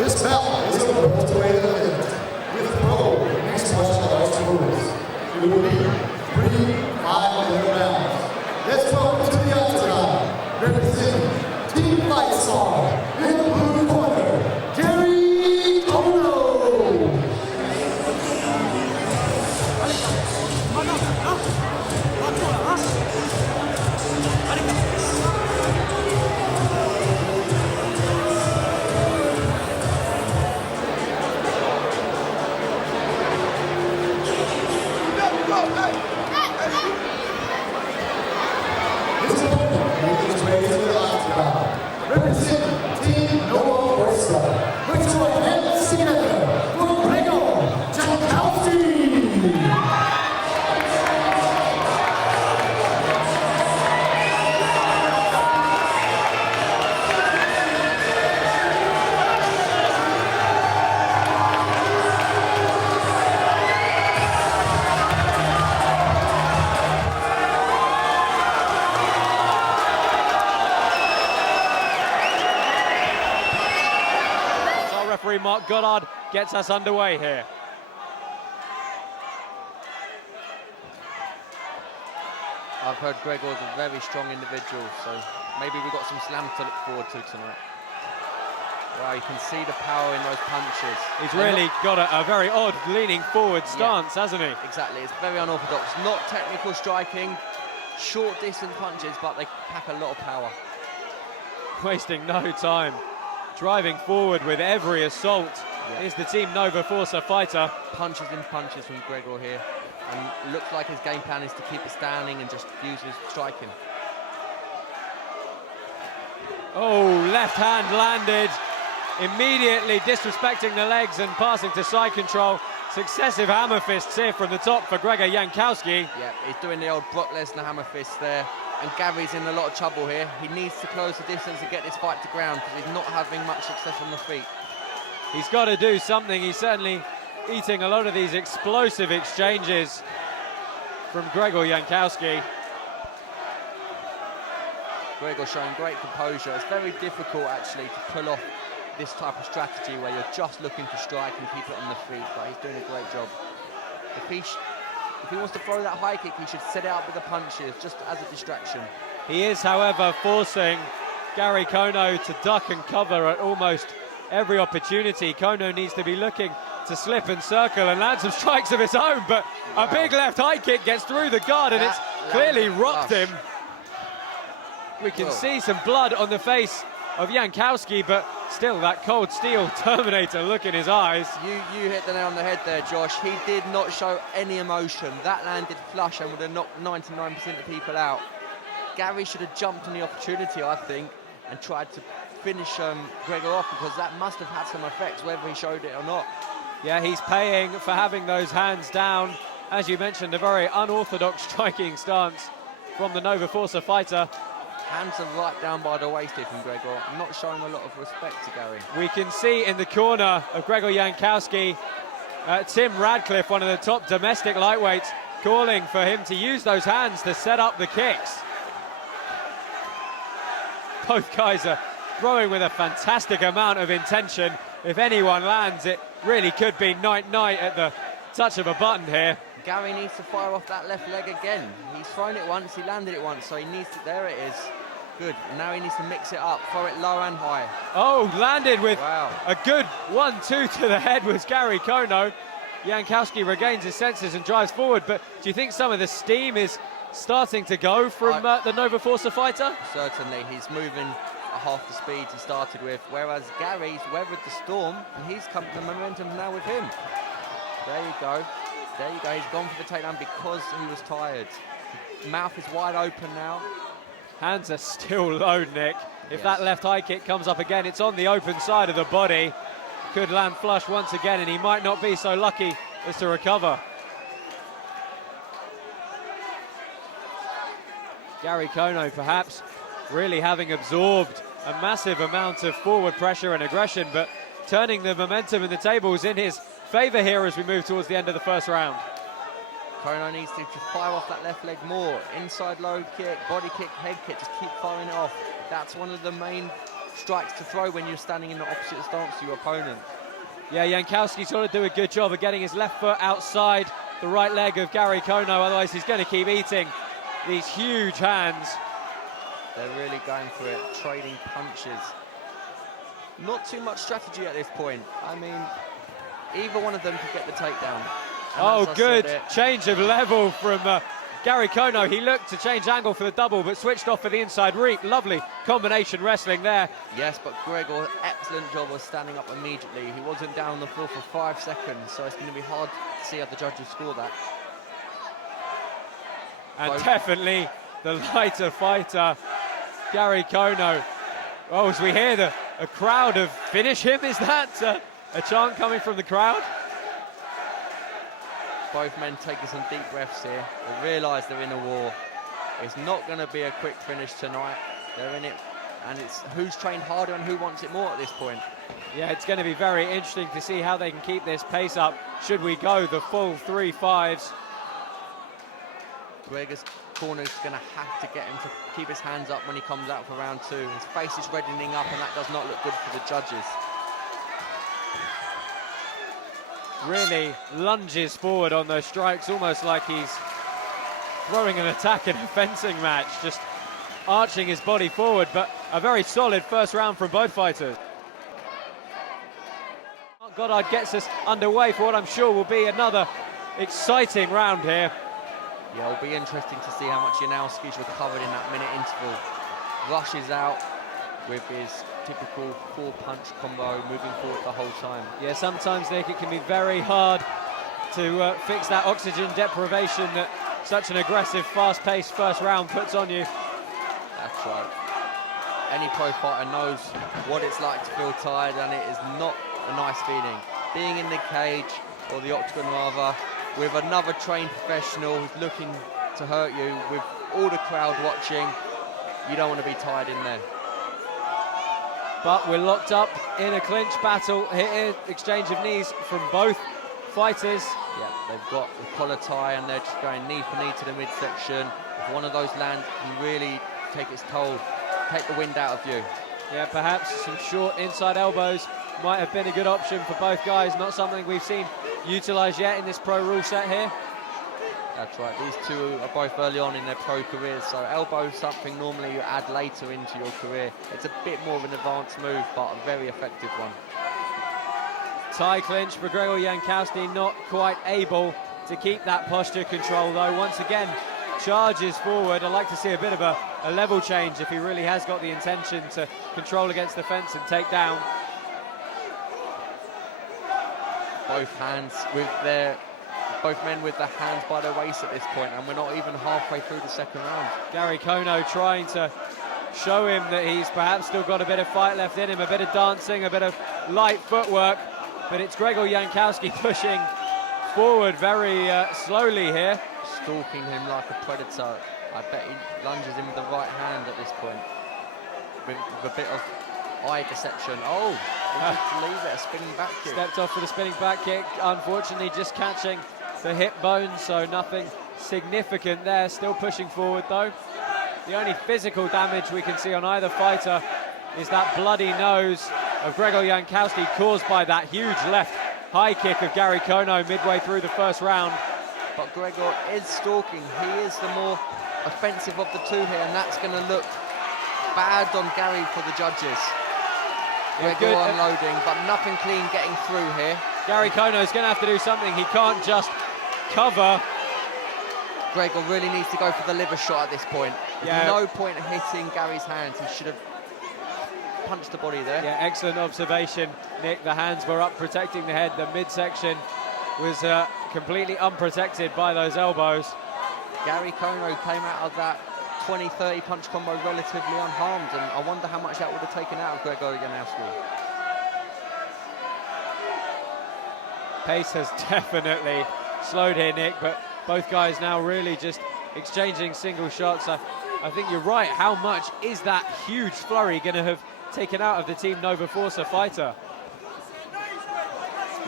This bout is a welterweight event with pro mixed martial arts rules. It will be 3 5-minute rounds. Let's welcome to the octagon, representing Team Fight Star in the blue corner, Gary Ono. Representing Team Noah Orsa, put your hands together for Grzegor, Jankowski. Referee Mark Goddard gets us underway here. I've heard Grzegor's a very strong individual, so maybe we've got some slams to look forward to tonight. Wow, you can see the power in those punches. He's really got a very odd leaning forward stance, hasn't he? Exactly, it's very unorthodox. Not technical striking, short distance punches, but they pack a lot of power. Wasting no time. Driving forward with every assault is the Team Nova Forza fighter. Punches in punches from Grzegor here. And looks like his game plan is to keep it standing and just use his striking. Oh, left hand landed. Immediately disrespecting the legs and passing to side control. Successive hammer fists here from the top for Grzegor Jankowski. Yeah, he's doing the old Brock Lesnar hammer fist there. And Gary's in a lot of trouble here. He needs to close the distance and get this fight to ground because he's not having much success on the feet. He's got to do something. He's certainly eating a lot of these explosive exchanges from Grzegor Jankowski. Grzegor showing great composure. It's very difficult actually to pull off this type of strategy where you're just looking to strike and keep it on the feet, but he's doing a great job. If he wants to throw that high kick, he should set it up with the punches, just as a distraction. He is, however, forcing Gary Kono to duck and cover at almost every opportunity. Kono needs to be looking to slip and circle and land some strikes of his own, but a big left high kick gets through the guard and it's clearly rocked him. We can see some blood on the face of Jankowski, but still that cold steel Terminator look in his eyes. You hit the nail on the head there, Josh. He did not show any emotion. That landed flush and would have knocked 99% of people out. Gary should have jumped on the opportunity, I think, and tried to finish Grzegor off, because that must have had some effects, whether he showed it or not. Yeah, he's paying for having those hands down. As you mentioned, a very unorthodox striking stance from the Nova Forza fighter. Hands are right down by the waist here from Grzegor, not showing a lot of respect to Gary. We can see in the corner of Grzegor Jankowski, Tim Radcliffe, one of the top domestic lightweights, calling for him to use those hands to set up the kicks. Both guys are throwing with a fantastic amount of intention. If anyone lands, it really could be night-night at the touch of a button here. Gary needs to fire off that left leg again. He's thrown it once, he landed it once, so he needs to, there it is. Good, now he needs to mix it up, throw it low and high. Oh, landed with a good 1-2 to the head was Gary Kono. Jankowski regains his senses and drives forward, but do you think some of the steam is starting to go from the Nova Forza fighter? Certainly, he's moving at half the speed he started with, whereas Gary's weathered the storm and he's come to the momentum now with him. There you go. There you go, he's gone for the takedown because he was tired. Mouth is wide open now. Hands are still low, Nick. If that left high kick comes up again, it's on the open side of the body. Could land flush once again, and he might not be so lucky as to recover. Gary Kono perhaps really having absorbed a massive amount of forward pressure and aggression, but turning the momentum in the tables in his favour here as we move towards the end of the first round. Kono needs to fire off that left leg more. Inside low kick, body kick, head kick, just keep firing it off. That's one of the main strikes to throw when you're standing in the opposite stance to your opponent. Yeah, Jankowski's got to do a good job of getting his left foot outside the right leg of Gary Kono, otherwise he's going to keep eating these huge hands. They're really going for it, trading punches. Not too much strategy at this point. I mean, either one of them could get the takedown. Oh, good change of level from Gary Kono. He looked to change angle for the double, but switched off for the inside reap. Lovely combination wrestling there. Yes, but Grzegor, excellent job of standing up immediately. He wasn't down on the floor for 5 seconds, so it's going to be hard to see how the judges score that. And definitely the lighter fighter, Gary Kono. Oh, as we hear a crowd of finish him, is that a chant coming from the crowd? Both men taking some deep breaths here. They realise they're in a war. It's not going to be a quick finish tonight. They're in it, and it's who's trained harder and who wants it more at this point. Yeah, it's going to be very interesting to see how they can keep this pace up. Should we go the full 3 5s? Gregor's corner is going to have to get him to keep his hands up when he comes out for round 2. His face is reddening up, and that does not look good for the judges. Really lunges forward on those strikes, almost like he's throwing an attack in a fencing match, just arching his body forward, but a very solid first round from both fighters. Goddard gets us underway for what I'm sure will be another exciting round here. Yeah, it'll be interesting to see how much Jankowski's recovered in that minute interval. Rushes out with his typical 4-punch combo, moving forward the whole time. Yeah, sometimes, Nick, it can be very hard to fix that oxygen deprivation that such an aggressive, fast-paced first round puts on you. That's right. Any pro fighter knows what it's like to feel tired, and it is not a nice feeling. Being in the cage, or the octagon rather, with another trained professional who's looking to hurt you, with all the crowd watching, you don't want to be tired in there. But we're locked up in a clinch battle here, exchange of knees from both fighters. Yeah, they've got the collar tie and they're just going knee for knee to the midsection. If one of those lands can really take its toll, take the wind out of you. Yeah, perhaps some short inside elbows might have been a good option for both guys. Not something we've seen utilised yet in this pro rule set here. That's right, these two are both early on in their pro careers, so elbow is something normally you add later into your career. It's a bit more of an advanced move, but a very effective one. Tie clinch for Grzegor Jankowski, not quite able to keep that posture control though. Once again, charges forward. I'd like to see a bit of a level change if he really has got the intention to control against the fence and take down. Both men with their hands by their waist at this point, and we're not even halfway through the second round. Gary Kono trying to show him that he's perhaps still got a bit of fight left in him, a bit of dancing, a bit of light footwork, but it's Grzegor Jankowski pushing forward very slowly here. Stalking him like a predator. I bet he lunges him with the right hand at this point. With a bit of eye deception. Oh, he just leave it, a spinning back kick. Stepped off for the spinning back kick, unfortunately just catching the hip bone, so nothing significant there. Still pushing forward though. The only physical damage we can see on either fighter is that bloody nose of Grzegor Jankowski caused by that huge left high kick of Gary Kono midway through the first round. But Grzegor is stalking. He is the more offensive of the two here, and that's going to look bad on Gary for the judges. Grzegor unloading, but nothing clean getting through here. Gary Kono is going to have to do something. He can't just cover. Grzegor really needs to go for the liver shot at this point. Yeah. No point hitting Gary's hands. He should have punched the body there. Yeah, excellent observation, Nick. The hands were up protecting the head. The midsection was completely unprotected by those elbows. Gary Kono came out of that 20-30 punch combo relatively unharmed, and I wonder how much that would have taken out of Grzegor Jankowski. Pace has definitely slowed here, Nick, but both guys now really just exchanging single shots. I think you're right. How much is that huge flurry going to have taken out of the Team Nova Forza fighter?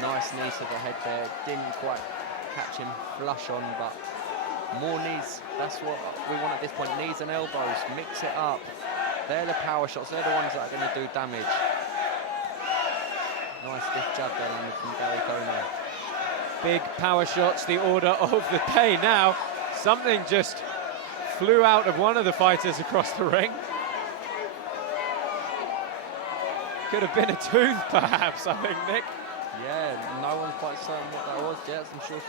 Nice knee to the head there. Didn't quite catch him flush on, but more knees. That's what we want at this point. Knees and elbows. Mix it up. They're the power shots. They're the ones that are going to do damage. Nice stiff jab there landed from Gary Kono. Big power shots, the order of the day now. Something just flew out of one of the fighters across the ring. Could have been a tooth, perhaps, I think, Nick. Yeah, no one's quite certain what that was. Yeah, I'm sure.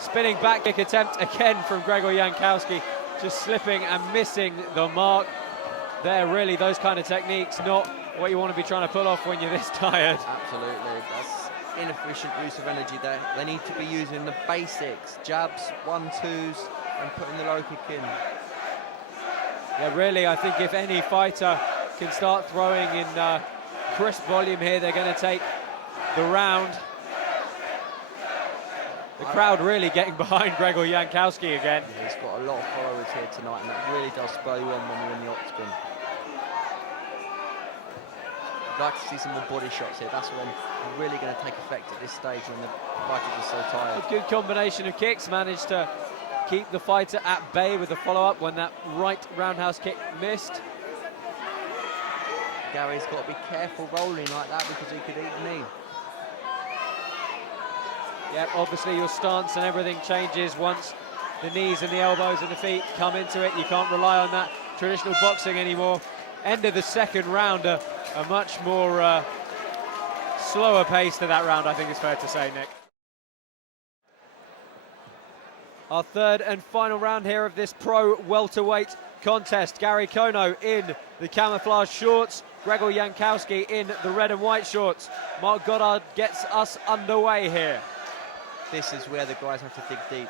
Spinning back kick attempt again from Grzegor Jankowski, just slipping and missing the mark. There, really, those kind of techniques, not what you want to be trying to pull off when you're this tired. Absolutely, that's inefficient use of energy there. They need to be using the basics, jabs, 1-2s, and putting the low kick in. Yeah, really, I think if any fighter can start throwing in crisp volume here, they're going to take the round. The crowd really getting behind Grzegor Jankowski again. Yeah, he's got a lot of followers here tonight, and that really does spur you on when you're in the octagon. I'd like to see some more body shots here. That's when they're really going to take effect at this stage when the fighters are so tired. A good combination of kicks, managed to keep the fighter at bay with the follow-up when that right roundhouse kick missed. Gary's got to be careful rolling like that because he could eat a knee. Yep, obviously your stance and everything changes once the knees and the elbows and the feet come into it. You can't rely on that traditional boxing anymore. End of the second round, a much more slower pace to that round, I think it's fair to say, Nick. Our third and final round here of this pro welterweight contest. Gary Kono in the camouflage shorts, Grzegor Jankowski in the red and white shorts. Mark Goddard gets us underway here. This is where the guys have to dig deep.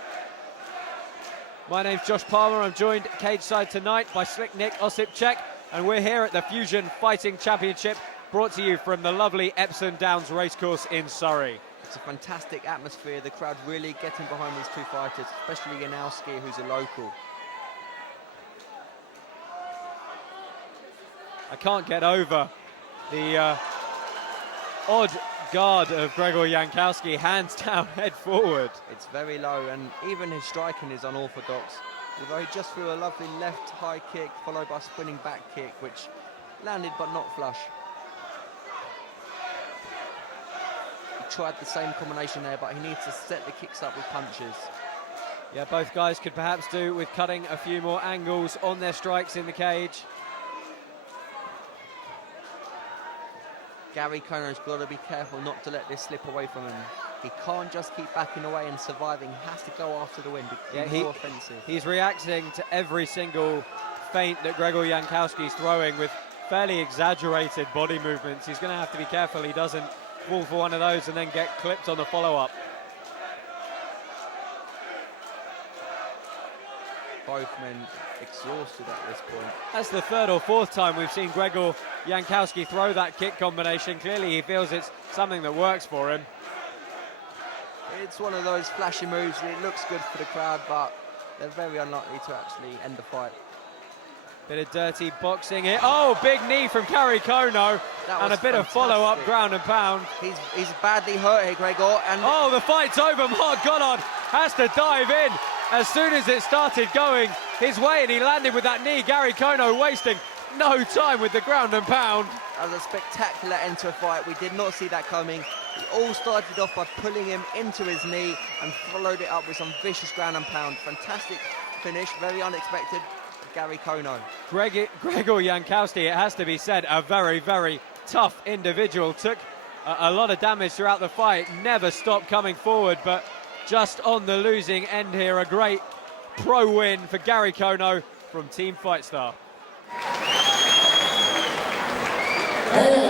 My name's Josh Palmer. I'm joined cage side tonight by Slick Nick Osipchek, and we're here at the Fusion Fighting Championship, brought to you from the lovely Epsom Downs Racecourse in Surrey. It's a fantastic atmosphere. The crowd really getting behind these two fighters, especially Jankowski, who's a local. I can't get over the odd guard of Grzegor Jankowski, hands down, head forward. It's very low, and even his striking is unorthodox. Although he just threw a lovely left high kick, followed by a spinning back kick, which landed but not flush. He tried the same combination there, but he needs to set the kicks up with punches. Yeah, both guys could perhaps do with cutting a few more angles on their strikes in the cage. Gary Kono's got to be careful not to let this slip away from him. He can't just keep backing away and surviving. He has to go after the win, be more offensive. He's reacting to every single feint that Grzegor Jankowski's throwing with fairly exaggerated body movements. He's going to have to be careful he doesn't fall for one of those and then get clipped on the follow-up. Both men exhausted at this point. That's the third or fourth time we've seen Grzegor Jankowski throw that kick combination. Clearly he feels it's something that works for him. It's one of those flashy moves. It looks good for the crowd, but they're very unlikely to actually end the fight. Bit of dirty boxing here. Oh, big knee from Gary Kono. And a bit of follow-up ground and pound. He's badly hurt here, Grzegor. And oh, the fight's over. Mark Goddard has to dive in as soon as it started going his way, and he landed with that knee. Gary Kono wasting no time with the ground and pound. That was a spectacular end to a fight. We did not see that coming. It all started off by pulling him into his knee and followed it up with some vicious ground and pound. Fantastic finish, very unexpected. Gary Kono. Grzegor Jankowski, it has to be said, a very, very tough individual. Took a lot of damage throughout the fight, never stopped coming forward, but just on the losing end here. A great pro win for Gary Kono from Team Fight Star. And